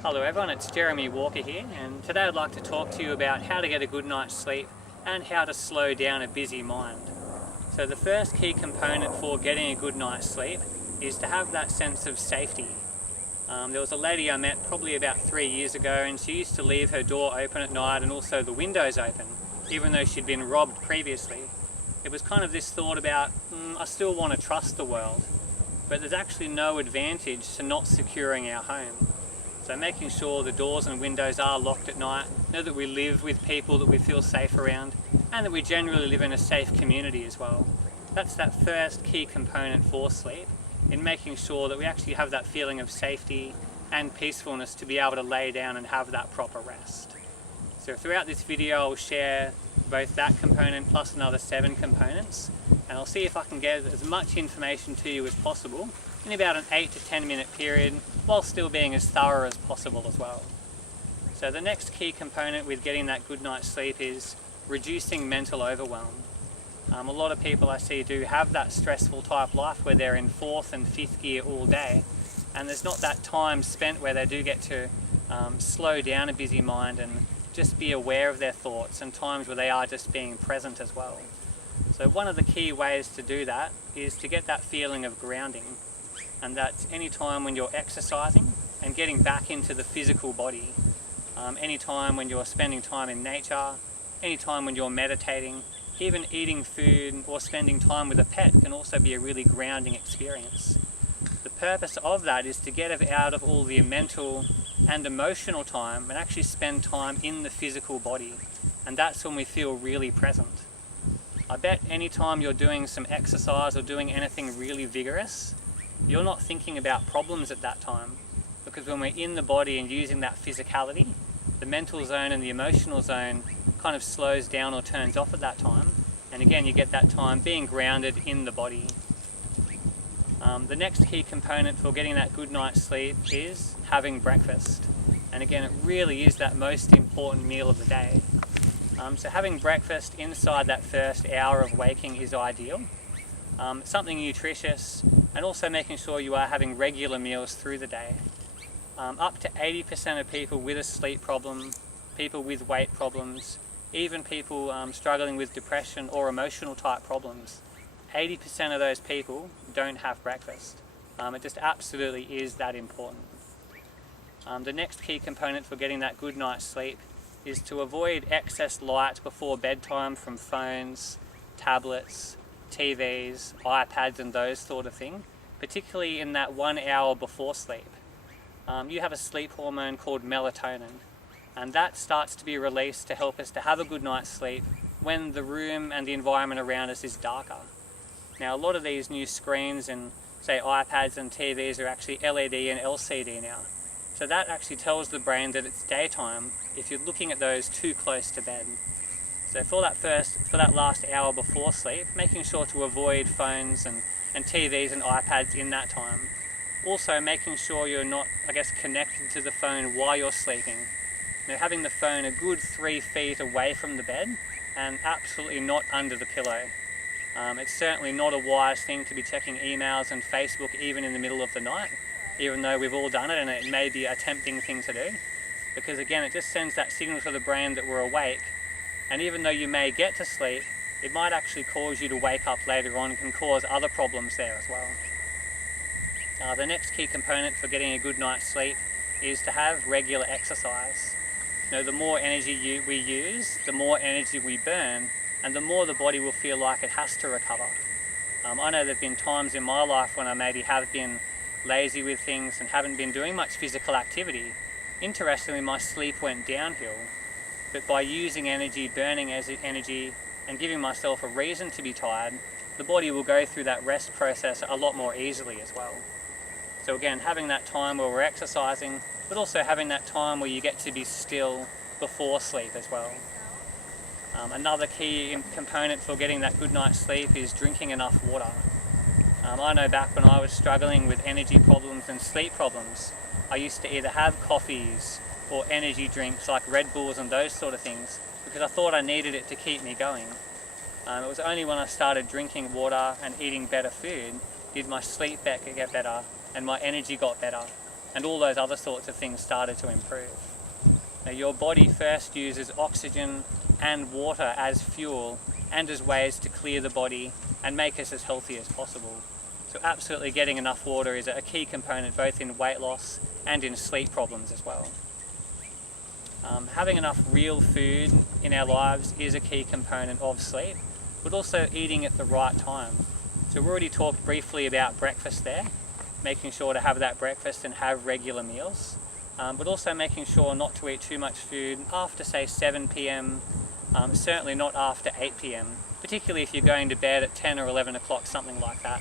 Hello everyone, it's Jeremy Walker here, and today I'd like to talk to you about how to get a good night's sleep and how to slow down a busy mind. So the first key component for getting a good night's sleep is to have that sense of safety. There was a lady I met probably about 3 years ago, and she used to leave her door open at night and also the windows open, even though she'd been robbed previously. It was kind of this thought about, I still want to trust the world, but there's actually no advantage to not securing our home. So making sure the doors and windows are locked at night, know that we live with people that we feel safe around, and that we generally live in a safe community as well. That's that first key component for sleep, in making sure that we actually have that feeling of safety and peacefulness to be able to lay down and have that proper rest. So throughout this video I'll share both that component plus another 7 components, and I'll see if I can get as much information to you as possible in about an 8 to 10 minute period, while still being as thorough as possible as well. So the next key component with getting that good night's sleep is reducing mental overwhelm. A lot of people I see do have that stressful type life where they're in 4th and 5th gear all day, and there's not that time spent where they do get to slow down a busy mind and just be aware of their thoughts, and times where they are just being present as well. So one of the key ways to do that is to get that feeling of grounding, and that's any time when you're exercising and getting back into the physical body, any time when you're spending time in nature, any time when you're meditating, even eating food or spending time with a pet can also be a really grounding experience. The purpose of that is to get out of all the mental and emotional time and actually spend time in the physical body, and that's when we feel really present. I bet any time you're doing some exercise or doing anything really vigorous, you're not thinking about problems at that time, because when we're in the body and using that physicality, the mental zone and the emotional zone kind of slows down or turns off at that time, and again you get that time being grounded in the body. The next key component for getting that good night's sleep is having breakfast, and again it really is that most important meal of the day. So having breakfast inside that first hour of waking is ideal. Something nutritious, and also making sure you are having regular meals through the day. Up to 80% of people with a sleep problem, people with weight problems, even people struggling with depression or emotional type problems, 80% of those people don't have breakfast. It just absolutely is that important. The next key component for getting that good night's sleep is to avoid excess light before bedtime from phones, tablets, TVs, iPads and those sort of thing, particularly in that 1 hour before sleep. You have a sleep hormone called melatonin, and that starts to be released to help us to have a good night's sleep when the room and the environment around us is darker. Now a lot of these new screens and say iPads and TVs are actually LED and LCD now, so that actually tells the brain that it's daytime if you're looking at those too close to bed. So for that last hour before sleep, making sure to avoid phones and TVs and iPads in that time. Also making sure you're not, connected to the phone while you're sleeping. Having the phone a good 3 feet away from the bed and absolutely not under the pillow. It's certainly not a wise thing to be checking emails and Facebook even in the middle of the night, even though we've all done it and it may be a tempting thing to do, because again it just sends that signal to the brain that we're awake, and even though you may get to sleep, it might actually cause you to wake up later on and can cause other problems there as well. The next key component for getting a good night's sleep is to have regular exercise. The more energy we use, the more energy we burn, and the more the body will feel like it has to recover. I know there have been times in my life when I maybe have been lazy with things and haven't been doing much physical activity. Interestingly, my sleep went downhill, but by using energy, burning energy, and giving myself a reason to be tired, the body will go through that rest process a lot more easily as well. So again, having that time where we're exercising, but also having that time where you get to be still before sleep as well. Another key component for getting that good night's sleep is drinking enough water. I know back when I was struggling with energy problems and sleep problems, I used to either have coffees or energy drinks like Red Bulls and those sort of things, because I thought I needed it to keep me going. It was only when I started drinking water and eating better food did my sleep get better and my energy got better. and all those other sorts of things started to improve. Now, your body first uses oxygen and water as fuel and as ways to clear the body and make us as healthy as possible. So absolutely getting enough water is a key component both in weight loss and in sleep problems as well. Having enough real food in our lives is a key component of sleep, but also eating at the right time. So we already talked briefly about breakfast there, making sure to have that breakfast and have regular meals, but also making sure not to eat too much food after say 7 p.m, certainly not after 8 p.m, particularly if you're going to bed at 10 or 11 o'clock, something like that.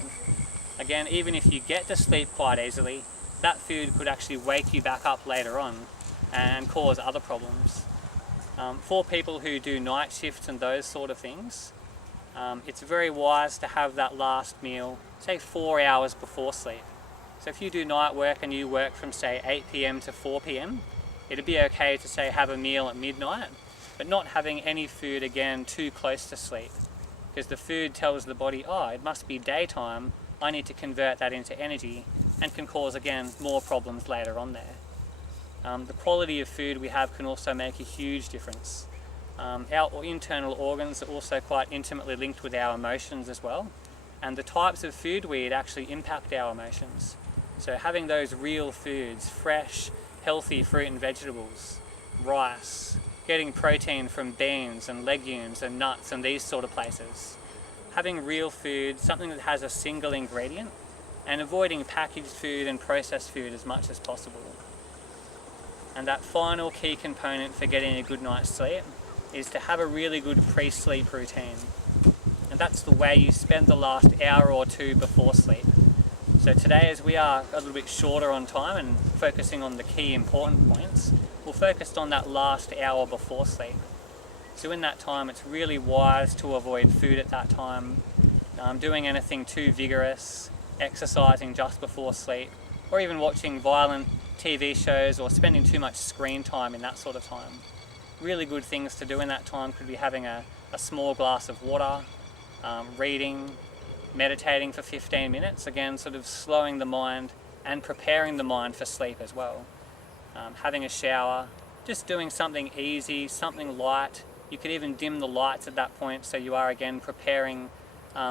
Again, even if you get to sleep quite easily, that food could actually wake you back up later on and cause other problems. For people who do night shifts and those sort of things, it's very wise to have that last meal, say 4 hours before sleep. So if you do night work and you work from say 8 p.m. to 4 p.m, it'd be okay to say have a meal at midnight, but not having any food again too close to sleep, because the food tells the body, oh, it must be daytime, I need to convert that into energy, and can cause again more problems later on there. The quality of food we have can also make a huge difference. Our internal organs are also quite intimately linked with our emotions as well, and the types of food we eat actually impact our emotions. So having those real foods, fresh, healthy fruit and vegetables, rice, getting protein from beans and legumes and nuts and these sort of places, having real food, something that has a single ingredient, and avoiding packaged food and processed food as much as possible. And that final key component for getting a good night's sleep is to have a really good pre-sleep routine. And that's the way you spend the last hour or two before sleep. So today, as we are a little bit shorter on time and focusing on the key important points, we'll focus on that last hour before sleep. So in that time, it's really wise to avoid food at that time, doing anything too vigorous, exercising just before sleep, or even watching violent TV shows or spending too much screen time in that sort of time. Really good things to do in that time could be having a small glass of water, reading, meditating for 15 minutes, again sort of slowing the mind and preparing the mind for sleep as well. Having a shower, just doing something easy, something light. You could even dim the lights at that point, so you are again preparing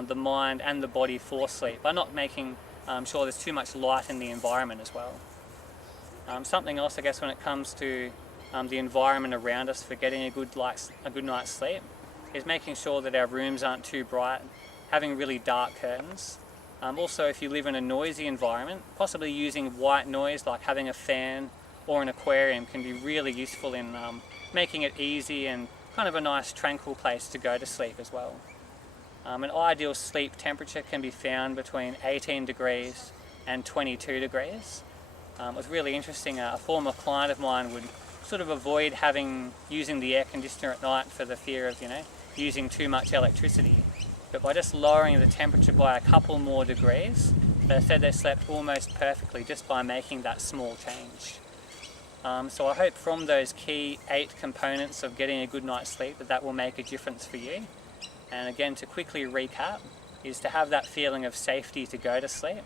the mind and the body for sleep by not making sure there's too much light in the environment as well. Something else, I guess, when it comes to the environment around us for getting a good night's sleep is making sure that our rooms aren't too bright, having really dark curtains. Also, if you live in a noisy environment, possibly using white noise like having a fan or an aquarium can be really useful in making it easy and kind of a nice tranquil place to go to sleep as well. An ideal sleep temperature can be found between 18 degrees and 22 degrees. It was really interesting. A former client of mine would sort of avoid using the air conditioner at night for the fear of, using too much electricity. But by just lowering the temperature by a couple more degrees, they said they slept almost perfectly just by making that small change. So I hope from those key 8 components of getting a good night's sleep that will make a difference for you. And again, to quickly recap, is to have that feeling of safety to go to sleep,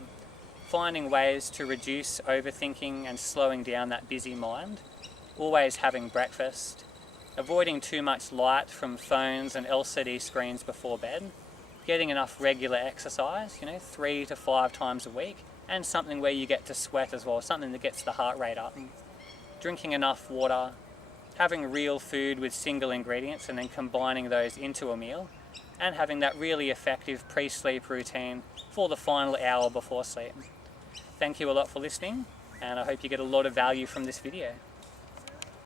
finding ways to reduce overthinking and slowing down that busy mind, always having breakfast, avoiding too much light from phones and LCD screens before bed, getting enough regular exercise, 3 to 5 times a week, and something where you get to sweat as well, something that gets the heart rate up, drinking enough water, having real food with single ingredients and then combining those into a meal, and having that really effective pre-sleep routine for the final hour before sleep. Thank you a lot for listening, and I hope you get a lot of value from this video.